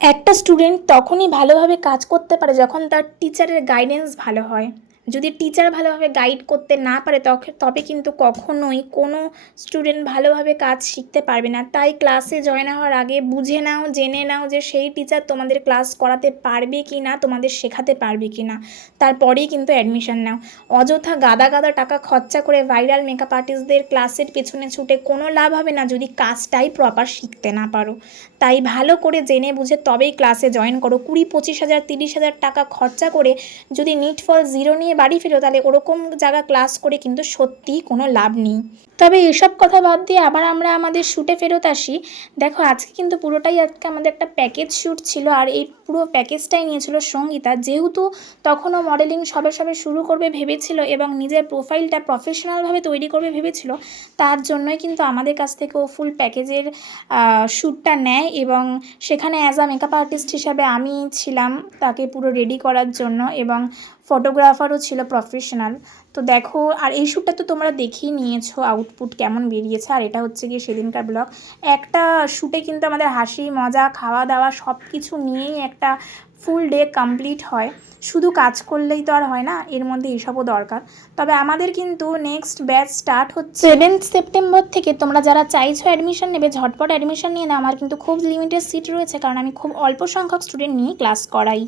একটা স্টুডেন্ট তখনই ভালোভাবে কাজ করতে পারে যখন তার টিচারের গাইডেন্স ভালো হয়। যদি টিচার ভালোভাবে গাইড করতে না পারে তবে কিন্তু কখনোই কোনো স্টুডেন্ট ভালোভাবে কাজ শিখতে পারবে না। তাই ক্লাসে জয়েন হওয়ার আগে বুঝে নাও, জেনে নাও যে সেই টিচার তোমাদের ক্লাস করাতে পারবে কি না, তোমাদের শেখাতে পারবে কি না, তারপরেই কিন্তু অ্যাডমিশন নাও। অযথা গাদা গাদা টাকা খরচা করে ভাইরাল মেকআপ আর্টিস্টদের ক্লাসের পেছনে ছুটে কোনো লাভ হবে না যদি কাজটাই প্রপার শিখতে না পারো। তাই ভালো করে জেনে বুঝে তবেই ক্লাসে জয়েন করো। 20-25 হাজার 30 হাজার টাকা খরচা করে যদি নিট ফল 0 নিয়ে বাড়ি ফেরো, তাহলে ওরকম জায়গা ক্লাস করে কিন্তু সত্যিই কোনো লাভ নেই। তবে এসব কথা বাদ দিয়ে আবার আমরা আমাদের শ্যুটে ফেরত আসি। দেখো, আজকে কিন্তু পুরোটাই আমাদের একটা প্যাকেজ শ্যুট ছিল, আর এই পুরো প্যাকেজটাই নিয়েছিল সঙ্গীতা। যেহেতু তখনও মডেলিং সবে সবে শুরু করবে ভেবেছিল এবং নিজের প্রোফাইলটা প্রফেশনালভাবে তৈরি করবে ভেবেছিল, তার জন্যই কিন্তু আমাদের কাছ থেকে ও ফুল প্যাকেজের শ্যুটটা নেয় এবং সেখানে অ্যাজ আ মেকআপ আর্টিস্ট হিসাবে আমি ছিলাম তাকে পুরো রেডি করার জন্য, এবং ফটোগ্রাফারও ছিল প্রফেশনাল। তো দেখো, আর এই শ্যুটটা তো তোমরা দেখেই নিয়েছো আউটপুট কেমন বেরিয়েছে। আর এটা হচ্ছে গিয়ে সেদিনকার ব্লগ। একটা শ্যুটে কিন্তু আমাদের হাসি মজা খাওয়া দাওয়া সব কিছু নিয়েই একটা ফুল ডে কমপ্লিট হয়। শুধু কাজ করলেই তো আর হয় না, এর মধ্যে এসবও দরকার। তবে আমাদের কিন্তু নেক্সট ব্যাচ স্টার্ট হচ্ছে 7 সেপ্টেম্বর থেকে। তোমরা যারা চাইছো অ্যাডমিশন নেবে, ঝটপট অ্যাডমিশন নিয়ে নাও। আমার কিন্তু খুব লিমিটেড সিট রয়েছে, কারণ আমি খুব অল্প সংখ্যক স্টুডেন্ট নিয়ে ক্লাস করাই।